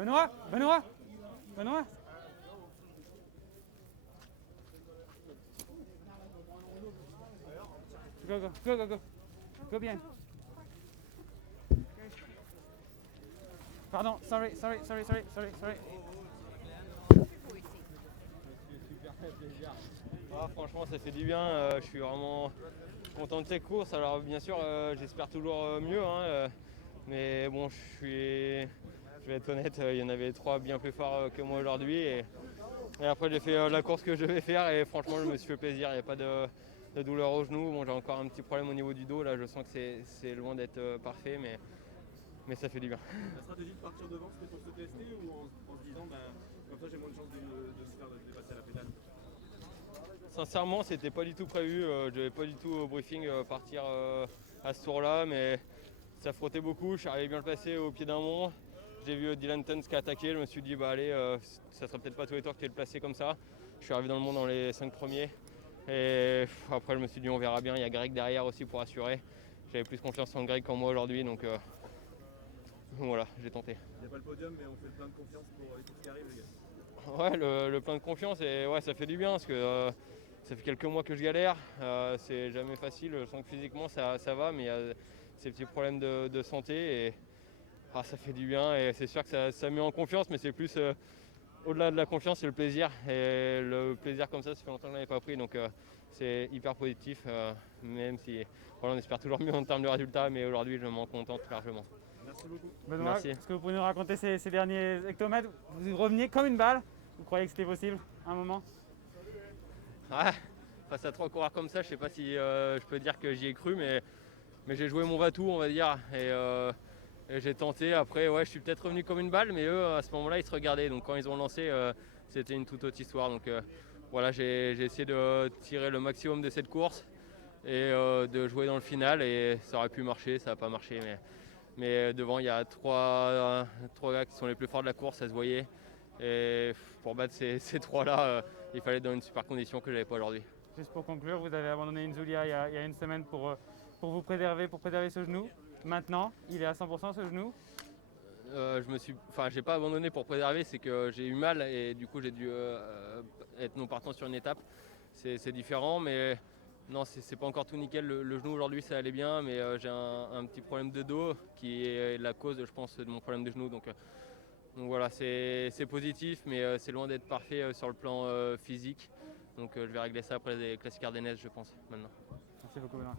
Benoît, Benoît, Benoît. Go, go, go, go, go. Go bien. Pardon, sorry. Ah, franchement, ça fait du bien. Je suis vraiment content de cette course. Alors, bien sûr, j'espère toujours mieux. Mais bon, je vais être honnête, il y en avait 3 bien plus forts que moi aujourd'hui. Et après, j'ai fait la course que je devais faire. Et franchement, je me suis fait plaisir. Il n'y a pas de douleur au genou. Bon, j'ai encore un petit problème au niveau du dos. Là, je sens que c'est loin d'être parfait. Mais ça fait du bien. La stratégie de partir devant, c'était pour se tester ou en se disant, comme ça j'ai moins de chances de se faire dépasser à la pédale? Sincèrement, c'était pas du tout prévu. Je devais pas du tout au briefing partir à ce tour-là, mais ça frottait beaucoup. Je suis arrivé bien le placer au pied d'un mont. J'ai vu Dylan Tuns qui a attaqué. Je me suis dit, bah allez, ça serait peut-être pas tous les tours que tu es le placer comme ça. Je suis arrivé dans le monde dans les 5 premiers. Et après, je me suis dit, on verra bien. Il y a Greg derrière aussi pour assurer. J'avais plus confiance en Greg qu'en moi aujourd'hui, donc voilà, j'ai tenté. Il n'y a pas le podium, mais on fait plein de confiance pour les courses qui arrivent, les gars. Ouais, le plein de confiance, et ouais, ça fait du bien parce que ça fait quelques mois que je galère. C'est jamais facile. Je sens que physiquement ça va, mais il y a ces petits problèmes de santé et ça fait du bien. Et c'est sûr que ça met en confiance, mais c'est plus au-delà de la confiance, c'est le plaisir. Et le plaisir comme ça fait longtemps que je n'avais pas pris, donc c'est hyper positif. Même si voilà, on espère toujours mieux en termes de résultats, mais aujourd'hui je m'en contente largement. Merci beaucoup. Benoît, Merci. est-ce que vous pouvez nous raconter ces derniers hectomètres? Vous reveniez comme une balle. Vous croyez que c'était possible à un moment? Ouais, face à 3 coureurs comme ça, je sais pas si je peux dire que j'y ai cru, mais j'ai joué mon va-tout, on va dire, et j'ai tenté. Après, ouais, je suis peut-être revenu comme une balle, mais eux, à ce moment-là, ils se regardaient. Donc quand ils ont lancé, c'était une toute autre histoire. Donc voilà, j'ai essayé de tirer le maximum de cette course et de jouer dans le final, et ça aurait pu marcher, ça n'a pas marché. Mais devant, il y a trois gars qui sont les plus forts de la course, ça se voyait. Et pour battre ces 3-là, il fallait être dans une super condition que je n'avais pas aujourd'hui. Juste pour conclure, vous avez abandonné Inzulia il y a une semaine pour vous préserver, pour préserver ce genou. Maintenant, il est à 100% ce genou. J'ai pas abandonné pour préserver, c'est que j'ai eu mal et du coup j'ai dû être non partant sur une étape. C'est différent, mais non, c'est pas encore tout nickel. Le genou aujourd'hui ça allait bien, mais j'ai un petit problème de dos qui est la cause, je pense, de mon problème de genou. Donc voilà, c'est positif, mais c'est loin d'être parfait sur le plan physique. Donc je vais régler ça après les classiques ardennaises, je pense, maintenant. Merci beaucoup, Benoît.